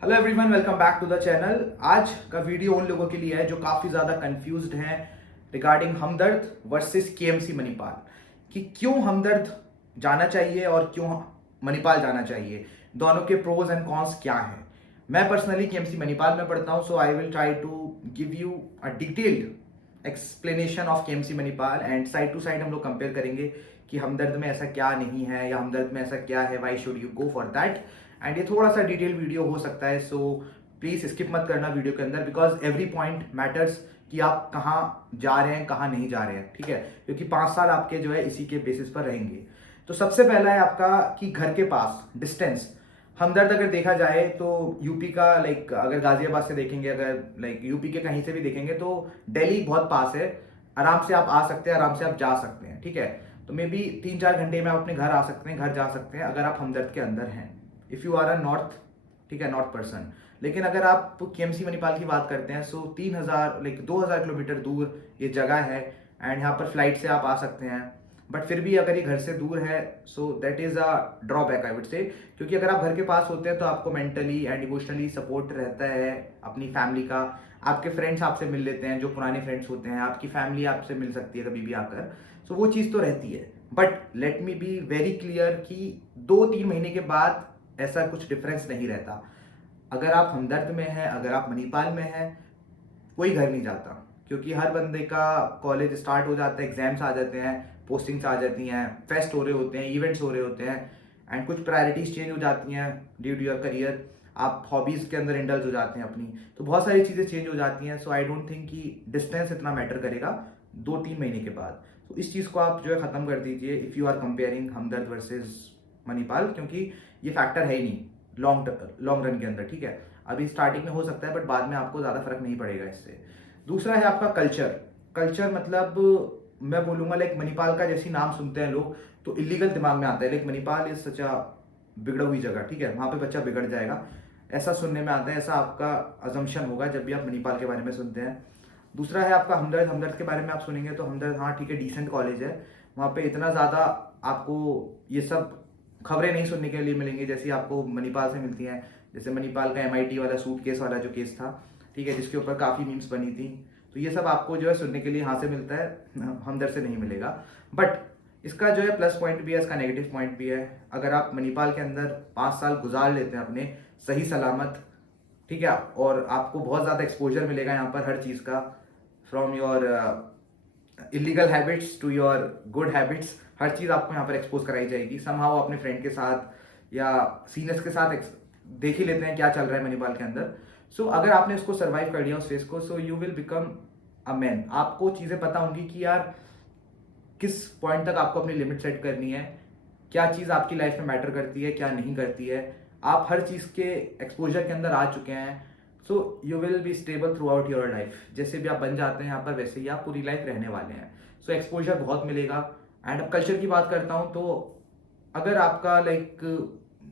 Hello everyone, welcome back to the channel. आज का video उन लोगों के लिए है जो काफ़ी ज़्यादा कंफ्यूज्ड हैं रिगार्डिंग हमदर्द वर्सेस केएमसी मणिपाल, कि क्यों हमदर्द जाना चाहिए और क्यों मणिपाल जाना चाहिए, दोनों के प्रोज एंड कॉन्स क्या हैं। मैं पर्सनली केएमसी मणिपाल में पढ़ता हूँ, so I will try to give you a detailed explanation of KMC Manipal and side to side हम लोग कंपेयर करेंगे कि हमदर्द में ऐसा क्या नहीं है या हमदर्द में ऐसा क्या है, why should you go for that. And ये थोड़ा सा डिटेल वीडियो हो सकता है, सो प्लीज स्किप मत करना वीडियो के अंदर, बिकॉज एवरी पॉइंट मैटर्स कि आप कहाँ जा रहे हैं कहाँ नहीं जा रहे हैं, ठीक है, क्योंकि 5 साल आपके जो है इसी के बेसिस पर रहेंगे। तो सबसे पहला है आपका कि घर के पास डिस्टेंस। हमदर्द अगर देखा जाए तो यूपी का, लाइक अगर गाजियाबाद से देखेंगे, अगर लाइक यूपी के कहीं से भी देखेंगे तो दिल्ली बहुत पास है, आराम से आप आ सकते हैं, आराम से आप जा सकते हैं, ठीक है। तो मे बी 3-4 घंटे में आप अपने घर आ सकते हैं, घर जा सकते हैं अगर आप हमदर्द के अंदर हैं, if you are a north, ठीक है, नॉर्थ पर्सन। लेकिन अगर आप केएमसी मणिपाल की बात करते हैं, सो 3,000 लाइक 2,000 किलोमीटर दूर ये जगह है एंड यहाँ पर फ्लाइट से आप आ सकते हैं। बट फिर भी अगर ये घर से दूर है, so that is a drawback I would say, क्योंकि अगर आप घर के पास होते हैं तो आपको मेंटली एंड इमोशनली सपोर्ट रहता है अपनी फैमिली का, आपके फ्रेंड्स आपसे मिल लेते हैं, जो पुराने फ्रेंड्स होते हैं, आपकी फैमिली आपसे मिल सकती है कभी भी आकर, सो वो चीज़ तो रहती है। But let me be very clear कि 2-3 महीने के बाद ऐसा कुछ डिफरेंस नहीं रहता। अगर आप हमदर्द में हैं, अगर आप मणिपाल में हैं, कोई घर नहीं जाता, क्योंकि हर बंदे का कॉलेज स्टार्ट हो जाता है, एग्जाम्स आ जाते हैं, पोस्टिंग्स आ जाती हैं, फेस्ट हो रहे होते हैं, इवेंट्स हो रहे होते हैं एंड कुछ प्रायोरिटीज चेंज हो जाती हैं ड्यू टू योर करियर। आप हॉबीज़ के अंदर इंडल्ज हो जाते हैं अपनी, तो बहुत सारी चीज़ें चेंज हो जाती हैं। सो आई डोंट थिंक कि डिस्टेंस इतना मैटर करेगा 2-3 महीने के बाद। तो इस चीज़ को आप जो है ख़त्म कर दीजिए if you are comparing Hamdard versus Manipal, क्योंकि ये फैक्टर है ही नहीं लॉन्ग रन के अंदर, ठीक है। अभी स्टार्टिंग में हो सकता है बट बाद में आपको ज़्यादा फर्क नहीं पड़ेगा इससे। दूसरा है आपका कल्चर। कल्चर मतलब मैं बोलूँगा लाइक मणिपाल का जैसी नाम सुनते हैं लोग तो इलीगल दिमाग में आता है, लाइक मणिपाल इज सच अ बिगड़ा हुई जगह, ठीक है, वहाँ पे बच्चा बिगड़ जाएगा, ऐसा सुनने में आता है, ऐसा आपका अजम्पशन होगा जब भी आप मणिपाल के बारे में सुनते हैं। दूसरा है आपका हमदर्द। हमदर्द के बारे में आप सुनेंगे तो हमदर्द, हाँ ठीक है, डिसेंट कॉलेज है, वहाँ पे इतना ज़्यादा आपको ये सब खबरें नहीं सुनने के लिए मिलेंगी जैसी आपको मणिपाल से मिलती हैं। जैसे मणिपाल का एमआईटी वाला सूट केस वाला जो केस था, ठीक है, जिसके ऊपर काफ़ी मीम्स बनी थी, तो ये सब आपको जो है सुनने के लिए यहाँ से मिलता है, हमदर्द से नहीं मिलेगा। बट इसका जो है प्लस पॉइंट भी है, इसका नेगेटिव पॉइंट भी है। अगर आप मणिपाल के अंदर 5 साल गुजार लेते हैं अपने सही सलामत, ठीक है, और आपको बहुत ज़्यादा एक्सपोजर मिलेगा यहाँ पर हर चीज़ का, from your illegal habits to your good habits, हर चीज़ आपको यहाँ पर एक्सपोज कराई जाएगी। समहाउ अपने फ्रेंड के साथ या सीनियर्स के साथ देख ही लेते हैं क्या चल रहा है मणिपाल के अंदर। सो अगर आपने इसको सर्वाइव कर लिया उस फेस को, so you will become a man. आपको चीज़ें पता होंगी कि यार किस पॉइंट तक आपको अपनी लिमिट सेट करनी है, क्या चीज़ आपकी लाइफ में मैटर करती है, क्या नहीं करती है। आप हर चीज़ के एक्सपोजर के अंदर आ चुके हैं, so you will be stable through out your life. जैसे भी आप बन जाते हैं यहाँ पर, वैसे ही आप पूरी लाइफ रहने वाले हैं। सो एक्सपोजर बहुत मिलेगा। एंड अब कल्चर की बात करता हूँ तो अगर आपका लाइक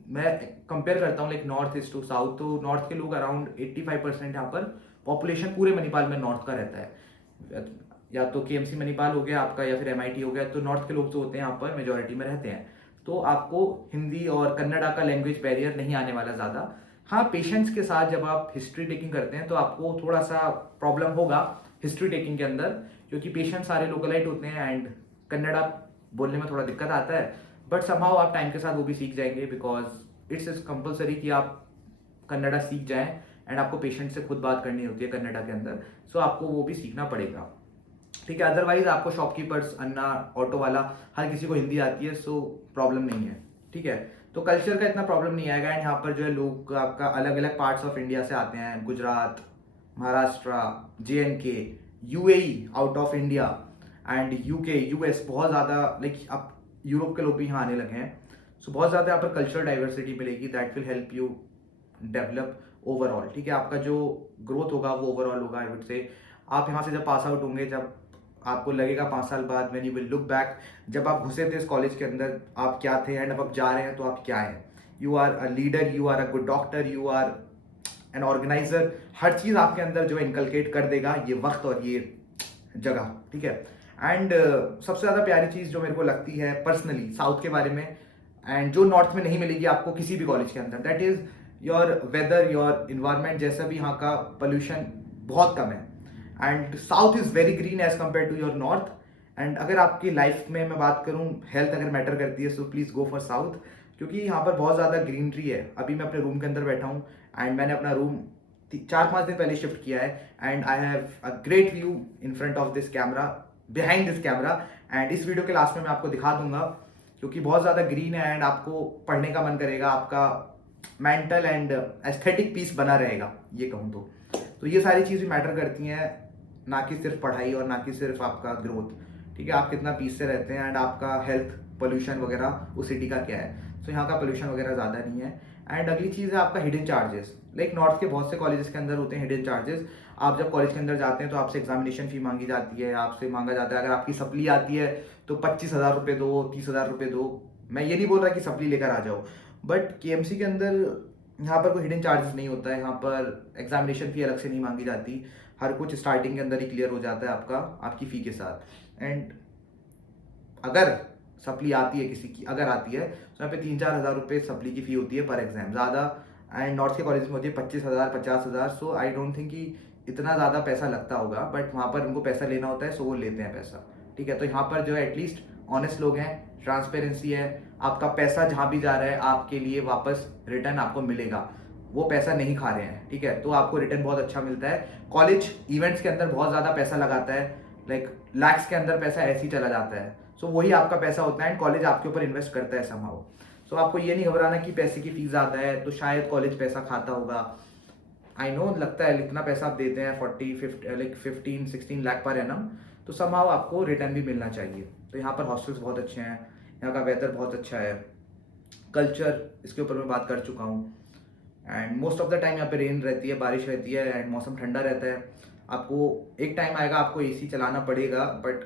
मैं कंपेयर करता हूँ like north east to south, तो नॉर्थ के लोग अराउंड 85% यहाँ पर पॉपुलेशन पूरे मणिपाल में नॉर्थ का रहता है। या तो केएमसी मणिपाल हो गया आपका या फिर एमआईटी हो गया, तो नॉर्थ के लोग जो होते हैं यहाँ पर मेजोरिटी में रहते हैं। तो आपको हिंदी और कन्नड़ा का लैंग्वेज बैरियर नहीं आने वाला ज़्यादा। हाँ, पेशेंस के साथ जब आप हिस्ट्री टेकिंग करते हैं तो आपको थोड़ा सा प्रॉब्लम होगा हिस्ट्री टेकिंग के अंदर, क्योंकि पेशेंट सारे लोकलाइट होते हैं एंड कन्नड़ा बोलने में थोड़ा दिक्कत आता है। बट समहाउ आप टाइम के साथ वो भी सीख जाएंगे, बिकॉज इट्स इज कंपलसरी कि आप कन्नड़ा सीख जाएं एंड आपको पेशेंट से खुद बात करनी होती है कन्नड़ा के अंदर, सो आपको वो भी सीखना पड़ेगा, ठीक है। अदरवाइज आपको शॉपकीपर्स, अन्ना, ऑटो वाला, हर किसी को हिंदी आती है, सो प्रॉब्लम नहीं है, ठीक है। तो कल्चर का इतना प्रॉब्लम नहीं आएगा। एंड यहाँ पर जो है लोग आपका अलग अलग पार्ट्स ऑफ इंडिया से आते हैं, Gujarat, Maharashtra, JNK, UAE out of India and UK, US, बहुत ज़्यादा, लाइक अब यूरोप के लोग भी यहाँ आने लगे हैं। सो बहुत ज़्यादा यहाँ पर कल्चरल डाइवर्सिटी मिलेगी, that will help you develop overall, ठीक है। आपका जो ग्रोथ होगा वो ओवरऑल होगा आई वुड से। आप यहाँ से जब पास आउट होंगे, जब आपको लगेगा 5 साल बाद, when you will look back, जब आप घुसे थे इस कॉलेज के अंदर आप क्या थे एंड अब आप जा रहे हैं तो आप क्या हैं। You are a leader, you are a good doctor, you are an organiser. हर चीज़ आपके अंदर जो इनकलकेट कर देगा ये वक्त और ये जगह, ठीक है। एंड सबसे ज़्यादा प्यारी चीज़ जो मेरे को लगती है पर्सनली साउथ के बारे में, एंड जो नॉर्थ में नहीं मिलेगी आपको किसी भी कॉलेज के अंदर, that is your weather, your environment, जैसा भी यहाँ का पोल्यूशन बहुत कम है। And south is very green as compare to your north. And अगर आपकी लाइफ में मैं बात करूँ, हेल्थ अगर मैटर करती है, so please go for south, क्योंकि यहाँ पर बहुत ज़्यादा ग्रीनरी है। अभी मैं अपने रूम के अंदर बैठा हूँ एंड मैंने अपना रूम 4-5 दिन पहले शिफ्ट किया है and I have a great view in front of this camera, behind this camera. And इस वीडियो के लास्ट में मैं आपको दिखा दूंगा, क्योंकि बहुत ज़्यादा ग्रीन है एंड आपको पढ़ने का मन करेगा, आपका मेंटल एंड एस्थेटिक पीस बना रहेगा, ये कहूँ तो ये सारी चीज़ भी मैटर करती हैं, ना कि सिर्फ पढ़ाई और ना कि सिर्फ आपका ग्रोथ। ठीक है, आप कितना पीस से रहते हैं एंड आपका हेल्थ, पोल्यूशन वगैरह उस सिटी का क्या है। तो यहाँ का पोल्यूशन वगैरह ज़्यादा नहीं है। एंड अगली चीज़ है आपका हिडन चार्जेस। लाइक नॉर्थ के बहुत से कॉलेजेस के अंदर होते हैं हिडन चार्जेस। आप जब कॉलेज के अंदर जाते हैं तो आपसे एग्जामिनेशन फी मांगी जाती है, आपसे मांगा जाता है, अगर आपकी सप्ली आती है तो 25,000 रुपये दो, 30,000 रुपये दो। मैं ये नहीं बोल रहा कि सप्ली लेकर आ जाओ, बट केएमसी के अंदर यहाँ पर कोई हिडन चार्जेस नहीं होता है। यहाँ पर एग्जामिनेशन फी अलग से नहीं मांगी जाती, हर कुछ स्टार्टिंग के अंदर ही क्लियर हो जाता है आपका, आपकी फ़ी के साथ। एंड अगर सप्ली आती है किसी की, अगर आती है तो यहाँ पे 3-4 हज़ार रुपये सप्ली की फ़ी होती है पर एग्जाम, ज़्यादा। एंड नॉर्थ के कॉलेज में होती है 25,000, 50,000। सो आई डोंट थिंक कि इतना ज़्यादा पैसा लगता होगा, बट वहाँ पर उनको पैसा लेना होता है, सो वो लेते हैं पैसा। ठीक है, तो यहाँ पर जो है एटलीस्ट ऑनेस्ट लोग हैं, ट्रांसपेरेंसी है, आपका पैसा जहाँ भी जा रहा है आपके लिए वापस रिटर्न आपको मिलेगा, वो पैसा नहीं खा रहे हैं। ठीक है, तो आपको रिटर्न बहुत अच्छा मिलता है। कॉलेज इवेंट्स के अंदर बहुत ज़्यादा पैसा लगाता है, लाइक लैक्स के अंदर पैसा ऐसे ही चला जाता है। सो वही आपका पैसा होता है एंड कॉलेज आपके ऊपर इन्वेस्ट करता है समहाउ। सो आपको ये नहीं घबराना कि पैसे की फीस ज़्यादा है तो शायद कॉलेज पैसा खाता होगा। आई नो लगता है इतना पैसा आप देते हैं 15-16 लाख पर एनम, तो समहाउ आपको रिटर्न भी मिलना चाहिए। तो यहाँ पर हॉस्टल्स बहुत अच्छे हैं, यहाँ का वेदर बहुत अच्छा है, कल्चर इसके ऊपर मैं बात कर चुका हूँ। And most of the time यहाँ पे रेन रहती है, बारिश रहती है एंड मौसम ठंडा रहता है। आपको एक टाइम आएगा आपको एसी चलाना पड़ेगा, बट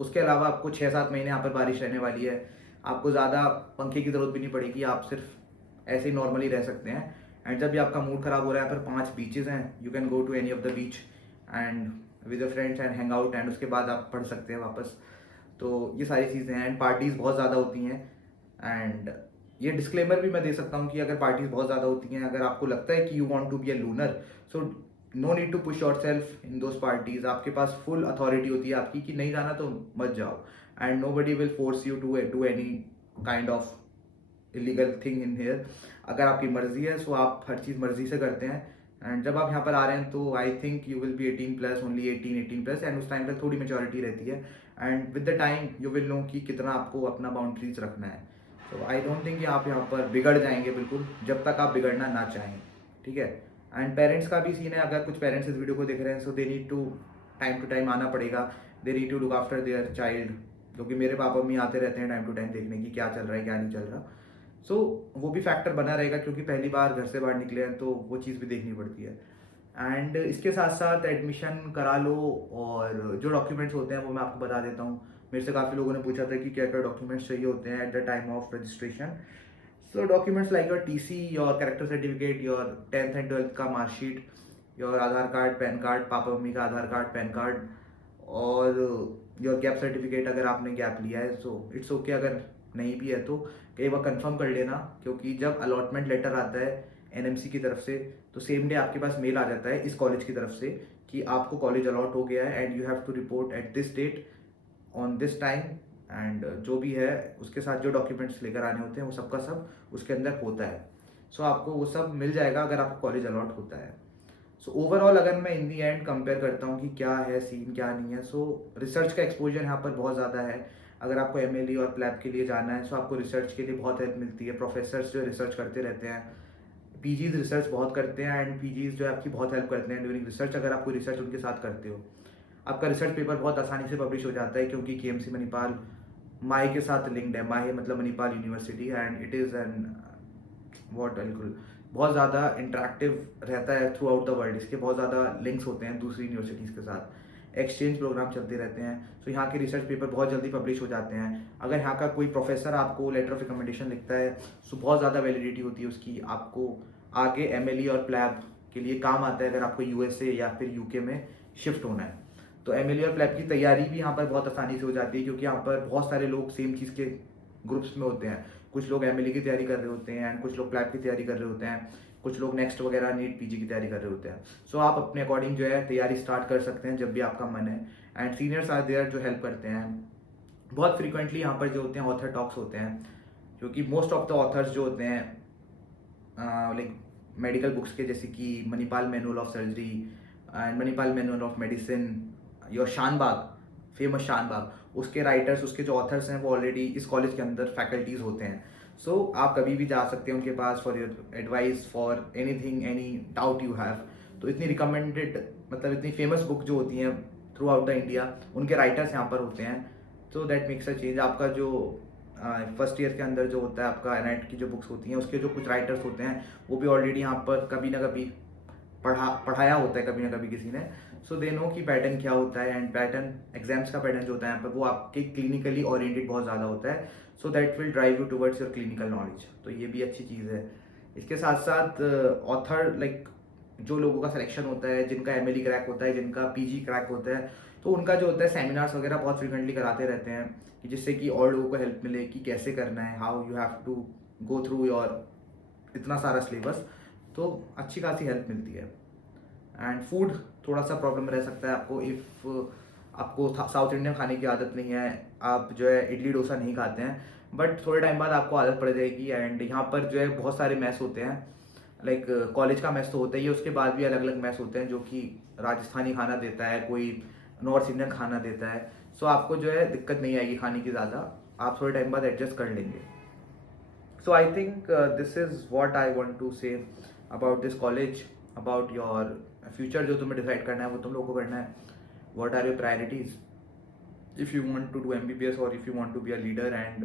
उसके अलावा आपको 6-7 महीने यहाँ पर बारिश रहने वाली है। आपको ज़्यादा पंखे की ज़रूरत भी नहीं पड़ेगी, आप सिर्फ ऐसे ही नॉर्मली रह सकते हैं। एंड जब भी आपका मूड ख़राब हो रहा है, यहाँ पर 5 बीचेज़ हैं, you can go to any of the beach and with your friends and hang out, and उसके बाद आप पढ़ सकते हैं वापस। तो ये सारी चीज़ें हैं एंड पार्टीज़ बहुत ज़्यादा होती हैं। एंड ये डिस्क्लेमर भी मैं दे सकता हूँ कि अगर पार्टीज बहुत ज़्यादा होती हैं, अगर आपको लगता है कि you want to be a loner, so no need to push yourself in those parties. आपके पास फुल अथॉरिटी होती है आपकी कि नहीं जाना तो मत जाओ, and nobody will force you to do any kind of illegal thing in here. अगर आपकी मर्जी है सो आप हर चीज़ मर्जी से करते हैं। एंड जब आप यहाँ पर आ रहे हैं तो I think you will be 18+, only 18+, and उस टाइम पर थोड़ी मेचोरिटी रहती है। And with the time you will know कि कितना आपको अपना बाउंड्रीज रखना है। तो आई डोंट थिंक कि आप यहाँ पर बिगड़ जाएंगे बिल्कुल, जब तक आप बिगड़ना ना चाहें। ठीक है, एंड पेरेंट्स का भी सीन है, अगर कुछ पेरेंट्स इस वीडियो को देख रहे हैं, so they need to time to time आना पड़ेगा, they need to look after their child, क्योंकि मेरे पापा मम्मी आते रहते हैं टाइम टू टाइम देखने की क्या चल रहा है क्या नहीं चल रहा। सो वो भी फैक्टर बना रहेगा, क्योंकि पहली बार घर से बाहर निकले हैं तो वो चीज़ भी देखनी पड़ती है। एंड इसके साथ साथ एडमिशन करा लो, और जो डॉक्यूमेंट्स होते हैं वो मैं आपको बता देता हूँ। मेरे से काफ़ी लोगों ने पूछा था कि क्या क्या डॉक्यूमेंट्स चाहिए होते हैं at the time of registration. So documents like your TC, your character certificate, your 10th and 12th का marksheet, your Aadhaar card, pan card, papa mummy का आधार कार्ड, पैन कार्ड, और योर गैप सर्टिफिकेट अगर आपने gap लिया है। So it's okay, अगर नहीं भी है तो कई बार कंफर्म कर लेना, क्योंकि जब अलॉटमेंट लेटर आता है एनएमसी की तरफ से तो सेम डे आपके पास मेल आ जाता है इस कॉलेज की तरफ से कि आपको कॉलेज अलॉट हो गया है and you have to report at this date on this time. And जो भी है उसके साथ जो डॉक्यूमेंट्स लेकर आने होते हैं वो सबका सब उसके अंदर होता है। सो आपको वो सब मिल जाएगा अगर आपको कॉलेज अलॉट होता है। सो ओवरऑल अगर मैं इन दी एंड कंपेयर करता हूँ कि क्या है सीन क्या नहीं है, सो रिसर्च का एक्सपोजर यहाँ पर बहुत ज़्यादा है। अगर आपको एमएलई और प्लैब के लिए जाना है सो आपको रिसर्च के लिए बहुत हेल्प मिलती है, प्रोफेसर्स जो रिसर्च करते रहते हैं, पीजीज रिसर्च बहुत करते हैं एंड पीजीज जो है आपकी बहुत हेल्प करते हैं ड्यूरिंग रिसर्च। अगर आपको रिसर्च उनके साथ करते हो, आपका रिसर्च पेपर बहुत आसानी से पब्लिश हो जाता है, क्योंकि केएमसी मणिपाल माई के साथ लिंक्ड है। माई मतलब Manipal university, and it is an what बिल्कुल बहुत ज़्यादा इंटरेक्टिव रहता है थ्रू आउट द वर्ल्ड। इसके बहुत ज़्यादा लिंक्स होते हैं दूसरी यूनिवर्सिटीज़ के साथ, एक्सचेंज प्रोग्राम चलते रहते हैं। तो यहाँ के रिसर्च पेपर बहुत जल्दी पब्लिश हो जाते हैं। अगर यहाँ का कोई प्रोफेसर आपको लेटर ऑफ रिकमेंडेशन लिखता है तो बहुत ज़्यादा वैलिडिटी होती है उसकी, आपको आगे एमएलई और प्लैब के लिए काम आता है अगर आपको यूएसए या फिर यूके में शिफ्ट होना है। तो एमएलई और प्लैब की तैयारी भी यहाँ पर बहुत आसानी से हो जाती है, क्योंकि यहाँ पर बहुत सारे लोग सेम चीज़ के ग्रुप्स में होते हैं। कुछ लोग एमएलए की तैयारी कर रहे होते हैं एंड कुछ लोग प्लैब की तैयारी कर रहे होते हैं, कुछ लोग नेक्स्ट वगैरह नीट पीजी की तैयारी कर रहे होते हैं। सो आप अपने अकॉर्डिंग जो है तैयारी स्टार्ट कर सकते हैं जब भी आपका मन है। एंड सीनियर्स आर देयर जो हेल्प करते हैं। बहुत फ्रीक्वेंटली यहाँ पर जो होते हैं ऑथर टॉक्स होते हैं, क्योंकि मोस्ट ऑफ द ऑथर्स जो होते हैं लाइक मेडिकल बुक्स के, जैसे कि Manipal manual of surgery and Manipal manual of medicine, your Shanbhag, famous Shanbhag, उसके राइटर्स, उसके जो ऑथर्स हैं वो ऑलरेडी इस कॉलेज के अंदर फैकल्टीज होते हैं। सो आप कभी भी जा सकते हैं उनके पास for your advice, for anything, any doubt you have. तो इतनी रिकमेंडेड, मतलब इतनी फेमस बुक जो होती हैं थ्रू आउट द इंडिया, उनके राइटर्स यहाँ पर होते हैं। So that makes a change. आपका जो फर्स्ट ईयर के अंदर जो होता है आपका एनआईटी की जो बुक्स होती हैं, उसके जो कुछ राइटर्स होते हैं वो भी ऑलरेडी यहाँ पर कभी ना कभी पढ़ाया होता है कभी ना कभी किसी ने। सो दे नो कि पैटर्न क्या होता है। एंड पैटर्न, एग्जाम्स का पैटर्न जो होता है यहाँ पर वो आपके क्लिनिकली ओरिएंटेड बहुत ज़्यादा होता है। So that will drive you towards your clinical knowledge. तो ये भी अच्छी चीज़ है। इसके साथ साथ ऑथर लाइक जो लोगों का सिलेक्शन होता है, जिनका एमएलई क्रैक होता है, जिनका पीजी क्रैक होता है, तो उनका जो होता है सेमिनार्स वगैरह बहुत फ्रिक्वेंटली कराते रहते हैं कि जिससे कि और लोगों को हेल्प मिले कि कैसे करना है, how you have to go through your इतना सारा सिलेबस। तो अच्छी खासी हेल्प मिलती है। एंड फूड थोड़ा सा प्रॉब्लम रह सकता है आपको, इफ़ आपको साउथ इंडियन खाने की आदत नहीं है, आप जो है इडली डोसा नहीं खाते हैं, बट थोड़े टाइम बाद आपको आदत पड़ जाएगी। एंड यहाँ पर जो है बहुत सारे मैस होते हैं, लाइक कॉलेज का मैस तो होता ही है, उसके बाद भी अलग अलग मैस होते हैं जो कि राजस्थानी खाना देता है, कोई नॉर्थ इंडियन खाना देता है। सो आपको जो है दिक्कत नहीं आएगी खाने की ज़्यादा, आप थोड़े टाइम बाद एडजस्ट कर लेंगे। So I think this is what I want to say about this college, about your future. जो तुम्हें डिसाइड करना है वो तुम लोग को करना है। What are your priorities if you want to do MBBS और if you want to be a leader and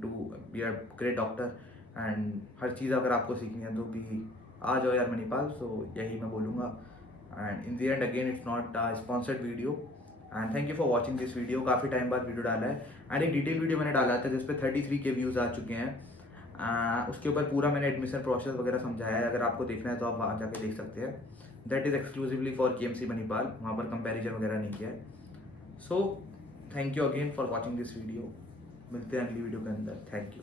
do be a great doctor. And हर चीज़ अगर आपको सीखनी है तो भी आ जाओ यार मणिपाल। सो यही मैं बोलूँगा। And in the end again it's not a sponsored video. And thank you for watching this video. काफ़ी टाइम बाद वीडियो डाला है एंड एक डिटेल वीडियो मैंने डाला था जिस पे 33K व्यूज़ आ चुके हैं। उसके ऊपर पूरा मैंने एडमिशन प्रोसेस वगैरह समझाया है। अगर आपको देखना है तो आप वहाँ जाके देख सकते हैं। That is exclusively for KMC Manipal, वहाँ पर कंपैरिजन वगैरह नहीं किया है। So thank you again for watching this video. मिलते हैं अगली वीडियो के अंदर। Thank you.